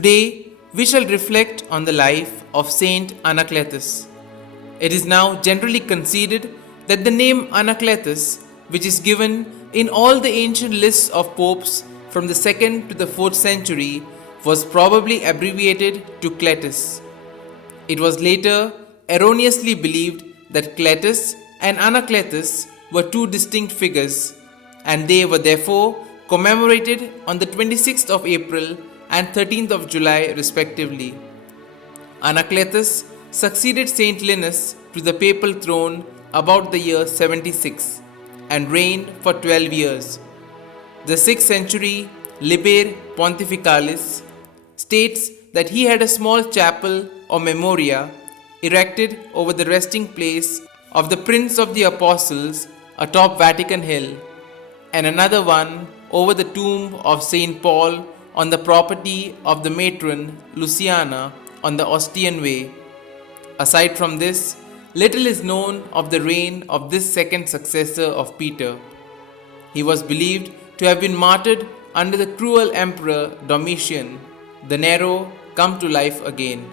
Today, we shall reflect on the life of Saint Anacletus. It is now generally conceded that the name Anacletus, which is given in all the ancient lists of popes from the 2nd to the 4th century, was probably abbreviated to Cletus. It was later erroneously believed that Cletus and Anacletus were two distinct figures, and they were therefore commemorated on the 26th of April and 13th of July respectively. Anacletus succeeded Saint Linus to the papal throne about the year 76 and reigned for 12 years. The 6th century Liber Pontificalis states that he had a small chapel or memoria erected over the resting place of the Prince of the Apostles atop Vatican Hill, and another one over the tomb of Saint Paul on the property of the matron Luciana on the Ostian Way. Aside from this, little is known of the reign of this second successor of Peter. He was believed to have been martyred under the cruel emperor Domitian, the Nero come to life again.